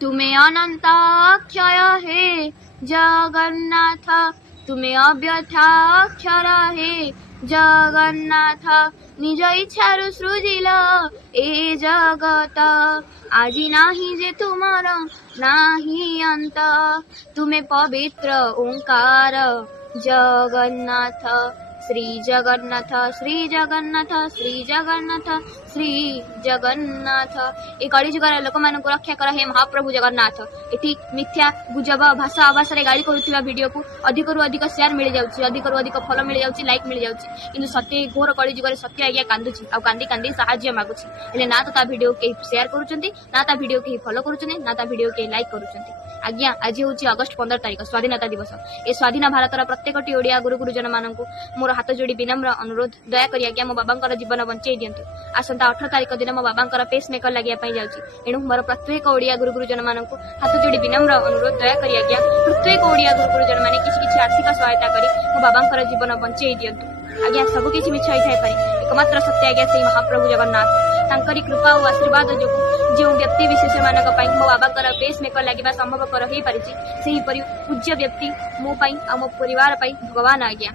तुम्हें अनंताक्षय हे जगन्नाथ, तुम्हें अव्यथाक्षर हे जगन्नाथ, निज इच्छारु सृजिल ए जगत, आजी नाही जे तुमर नाही अंत, तुम्हें पवित्र ओंकार जगन्नाथ, श्री जगन्नाथ श्री जगन्नाथ श्री जगन्नाथ श्री जगन्नाथ। ए कलिजुगर लोक मानक रक्षा कर हे महाप्रभु जगन्नाथ। एठी मिथ्या गुजब भाषा आभाषा गाड़ी करुवा वीडियो को अधिक रु अधिक शेयर मिल जाउची, अधिक रु अधिक फॉलो मिल जाउची, लाइक मिल जाउची, किंतु सत्य घोर कलिजुगर सत्य आज्ञा कांदुची आ कांदी कांदी सहाय्य मागुची, हेले ना तो ता वीडियो के शेयर करूचंती, ना ता वीडियो के फॉलो करूचंती, ना ता वीडियो के लाइक करूचंती। आज्ञा आज हूँ अगस्ट 15 तारीख स्वाधीनता दिवस। ए स्वाधीन भारतर प्रत्येकटी ओडिया गुरु गुरुजन मानक मोर हाथ जोड़ी विनम्र अनुरोध, दयाकोरी आज्ञा मो बाबांकर जीवन बंचई दियंतु। आसंता 18 तारीख दिन मो बाबांकर पेस मेकर लगिया पई जाउची, एणु मोर प्रत्येक ओडिया गुरु गुरुजन मानक हाथ जोड़ी विनम्र अनुरोध, दयाकोरी आज्ञा प्रत्येक ओडिया गुरु गुरुजन माने किछि किछि आर्थिक सहायता करी मो बाबांकर जीवन बंचई दियंतु। आज्ञा सब किछि मिछ होई थाई पारे, एकमात्र सत्य आज्ञा से महाप्रभु जगन्नाथ तांकरी कृपा और आशीर्वाद जो जो व्यक्ति विशेष मानक मो बाबांकर पेस मेकर लगे संभवकर हो पारि, पूज्य व्यक्ति मो आ मो परिवार भगवान आज्ञा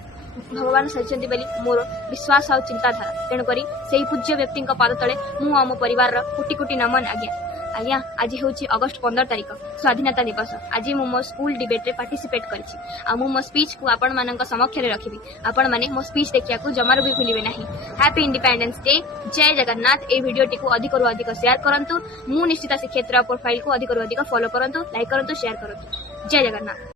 भगवान सहित बोली मोर विश्वास और चिंताधारा, तेणुक से पूज्य व्यक्ति पाद तले मु आ मो परिवार कोटि कोटि नमन। आज्ञा आज्ञा आज हूँ अगस्ट 15 तारीख स्वाधीनता दिवस। आज मु मो स्कूल डिबेट रे पार्टिसिपेट करिछि आ मु मो स्पीच को आपण मानक समक्ष रे रखिबि, आपण माने मो स्पीच देखिया को जमार भी भूलिबे नाही। हैप्पी इंडिपेंडेंस डे, जय जगन्नाथ। ए वीडियो टी को अधिक रु अधिक शेयर करंतु, मु निश्चित श्रीक्षेत्र प्रोफाइल को अधिक रु अधिक फॉलो करंतु, लाइक करंतु, शेयर करंतु। जय जगन्नाथ।